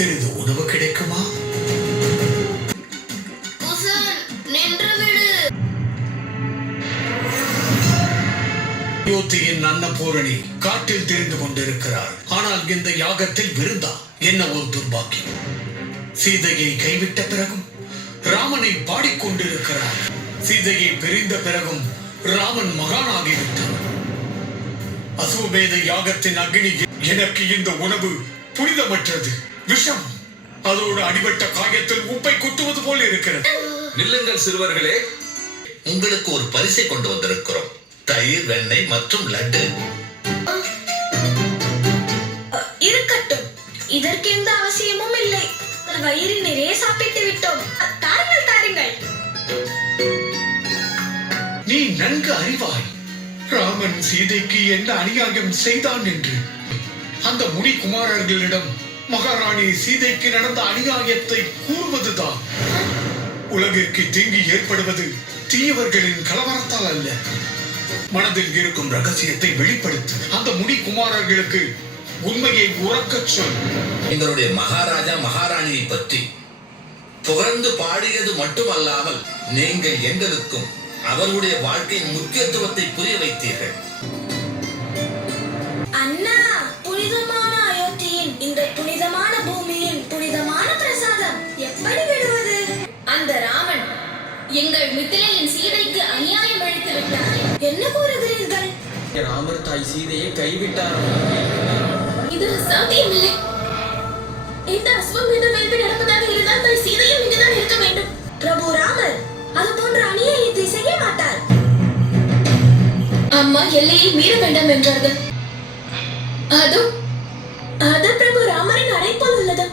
சிறிது உணவு கிடைக்குமா? அயோத்தியின் அன்னபூரணி காட்டில் தெரிந்து கொண்டிருக்கிறார். ஆனால் இந்த யாகத்தில் விருந்தா? என்ன ஒரு துர்பாக்கியம்! சீதையை கைவிட்ட பிறகும் ராமனை பாடிக்கொண்டிருக்கிறார். சீதையை பிரிந்த பிறகும் ராமன் மகானாகிவிட்டார். அசுவமேத யாகத்தின் அக்னி எனக்கு இந்த உணவு புனிதமற்றது, விஷம். அதோடு அடிபட்ட காயத்தில் உப்பை குத்துவது போல் இருக்கிறது. நில்லுங்கள் சிறுவர்களே, உங்களுக்கு ஒரு பரிசை கொண்டு வந்திருக்கிறோம். தயிர், வெண்ணெய் மற்றும் லட்டு. இருக்கட்டும், இதற்கு எந்த அவசியமும் இல்லை. வயிறு நிறைய சாப்பிட்டு விட்டோம். தாருங்கள் தாருங்கள். நீ நன்கு அறிவாய் ராமன் சீதைக்கு என்ன அநியாயம் செய்தான் என்று. அந்த முனி குமாரர்களிடம் மகாராணி சீதைக்கு நடந்த அநியாயத்தை கூறுவதுதான். உலகிற்கு தீங்கு ஏற்படுவது தீயவர்களின் கலவரத்தால் அல்ல. மனதில் இருக்கும் ரகசியத்தை வெளிப்படுத்து. அந்த முனி குமாரர்களுக்கு உண்மையை உறக்கச் சொல். எங்களுடைய மகாராஜா மகாராணியை பற்றி புகழ்ந்து பாடியது மட்டுமல்லாமல் நீங்கள் எங்களுக்கும் அவருடைய வாழ்க்கையின் முக்கியத்துவத்தை புரிய வைத்தீர்கள். அண்ணா, புனிதமான அயோத்தியின் இந்த புனிதமான பூமியின் புனிதமான பிரசாதம் எப்படி விடுவது? அந்த ராமன் எங்கள் மித்திலையின் சீதைக்கு அநியாயம் அளித்து விட்டார். என்ன கூறுகிறீர்கள்? ராமர் தாய் சீதையை கைவிட்டார். இது சாத்தியமில்லை. இந்த அஸ்வமேத வேள்வி நடப்பதாக இருந்தால் தாய் சீதையும் இங்குதான் இருக்க வேண்டும். பிரபு ராமர் அது போன்ற அநியாயத்தை செய்ய மாட்டார். அம்மா எல்லையை மீற வேண்டாம் என்றார்கள். அது பிரபு ராமரின் அழைப்பால் உள்ளது.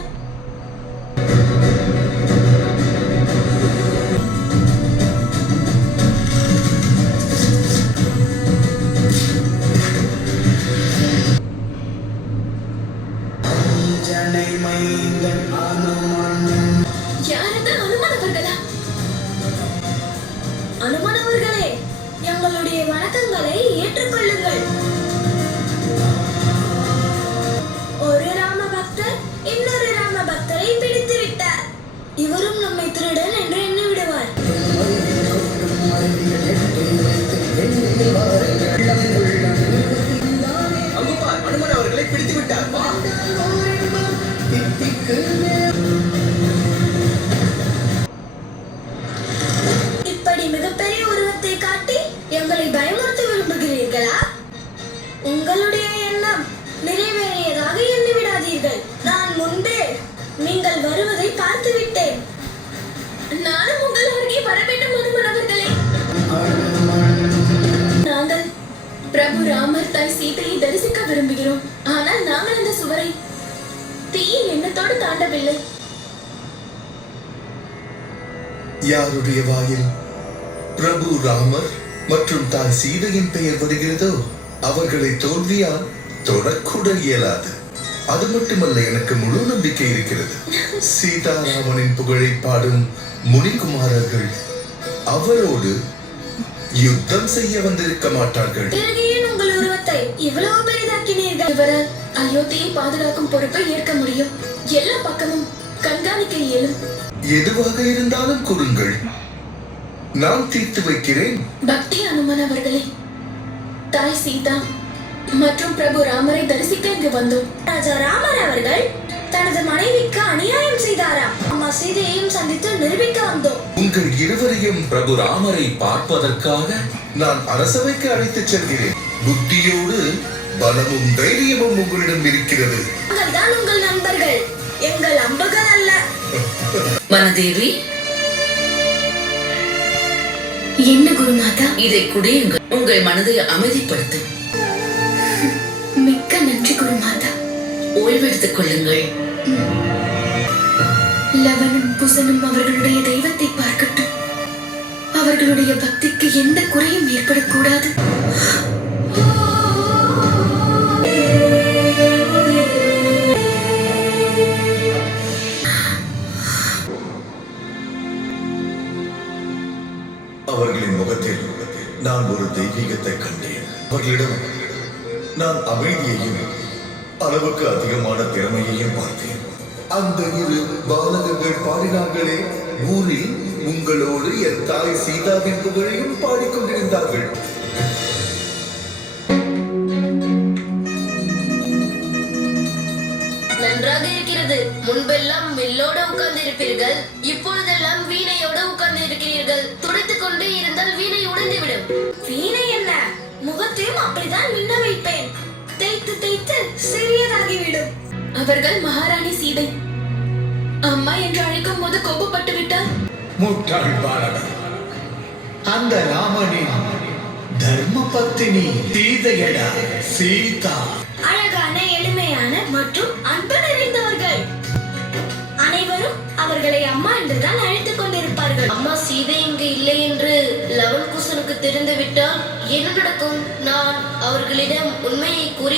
யாரது? அனுமனவர்களா? அனுமனவர்களே, எங்களுடைய வணக்கங்களை ஏற்றுக்கொள்ளுங்கள். ஒரு ராம பக்தர் இன்னொரு ராம பக்தரை பிடித்து விட்டார். இவரும் நம்மை திருடன் என்று எண்ணி விடுவார். அனுமன் அவர்களை பிடித்து விட்டார். இப்படி மிகப்பெரிய உருவத்தை காட்டி எங்களை பயமுறுத்த விரும்புகிறீர்களா? உங்களுடைய எண்ணம் நிறைவேறியதாக எண்ணி விடாதீர்கள். நான் முன்பே நீங்கள் வருவதை பார்த்து விட்டேன். நானும் உங்கள் அருகே வர வேண்டும் அனுமன் அவர்களே. நாங்கள் பிரபு ராமர் தாய் சீதையை தரிசிக்க விரும்புகிறோம். ஆனால் நாங்கள் அந்த சுவரை தீய எண்ணத்தோடு தாண்டவில்லை. யாருடைய வாயில் பிரபு ராமர் மற்றும் தாய் சீதையின் பெயர் வருகிறதோ அவர்களை தோல்வியால் தொடக்கூட இயலாது. அது மட்டுமல்ல, எனக்கு முழு நம்பிக்கை இருக்கிறது. சீதாராமனின் புகழை பாடும் முனிகுமாரர்கள் அவரோடு யுத்தம் செய்ய வந்திருக்க மாட்டார்கள். உங்கள் உருவத்தை இவ்வளவு பெரிதாக்கினீர்கள். இவரால் அயோத்தியை பாதுகாக்கும் பொறுப்பை ஏற்க முடியும். எல்லா பக்கமும் கண்காணிக்க இயலும். எதுவாக இருந்தாலும் கூறுங்கள், நான் தீர்த்து வைக்கிறேன். பக்தி அனுமன் அவர்களே, தாய் சீதா மற்றும் பிரபு ராமரை தரிசிக்க இங்கு வந்தோம். ராஜா ராமர் அவர்கள் தனது மனைவிக்கு அநியாயம் செய்தாராம். அம்மா சீதையையும் சந்தித்து நிரூபிக்க வந்தோம். உங்கள் இருவரையும் பிரபு ராமரை பார்ப்பதற்காக நான் அரசவைக்கு அழைத்துச் செல்கிறேன். புத்தியோடு பலமும் தைரியமும் உங்களிடம் இருக்கிறது. நாங்கள் தான் உங்கள் நண்பர்கள், எங்கள் அம்புகள் அல்ல. வனதேவி, என்ன குருமாதா? இதை குடியுங்கள். உங்கள் மனதை அமைதிப்படுத்தும். மிக்க நன்றி குருமாதா. ஓய்வெடுத்துக் கொள்ளுங்கள். லவனும் குசனும் அவர்களுடைய தெய்வத்தை பார்க்கட்டும். அவர்களுடைய பக்திக்கு எந்த குறையும் ஏற்படக்கூடாது. அவர்களின் முகத்தில் நான் ஒரு தெய்வீகத்தை கண்டேன். அவர்களிடம் நான் அமைதியையும் அளவுக்கு அதிகமான திறமையையும் பார்த்தேன். அந்த இரு பாலகர்கள் பாடினார்களே, ஊரில் உங்களோடு என் தாய் சீதாவின் புகழையும் பாடிக்கொண்டிருந்தார்கள். நன்றாக இருக்கிறது. முன்பெல்லாம் மெல்லோட உட்கார்ந்து இருப்பீர்கள், இப்பொழுதெல்லாம் வீணையோட உட்கார்ந்து இருக்கிறீர்கள். துடைத்துக் கொண்டே இருந்தால் வீணை உடைந்துவிடும். வீணை என்ன, முகத்தையும் அப்படிதான் மின்ன வைப்பேன். தேய்த்து தேய்த்து சிறியதாகிவிடும். அவர்கள் மகாராணி சீதை. அம்மா என்று அழைக்கும் போது கோபப்பட்டு விட்டால் முட்டாள் பாலகன். அந்த ராமனின் தர்ம பத்தினி சீதையடா, சீதா. அழகான, எளிமையான மற்றும் அன்பு நிறைந்தவர்கள். அனைவரும் அவர்களை அம்மா என்றுதான் அழைத்துக் கொண்டிருப்பார்கள். அம்மா சீதை இங்கு இல்லை என்று லவன் குசனுக்கு தெரிந்துவிட்டால் என்ன நடக்கும்? நான் அவர்களிடம் உண்மையை கூறி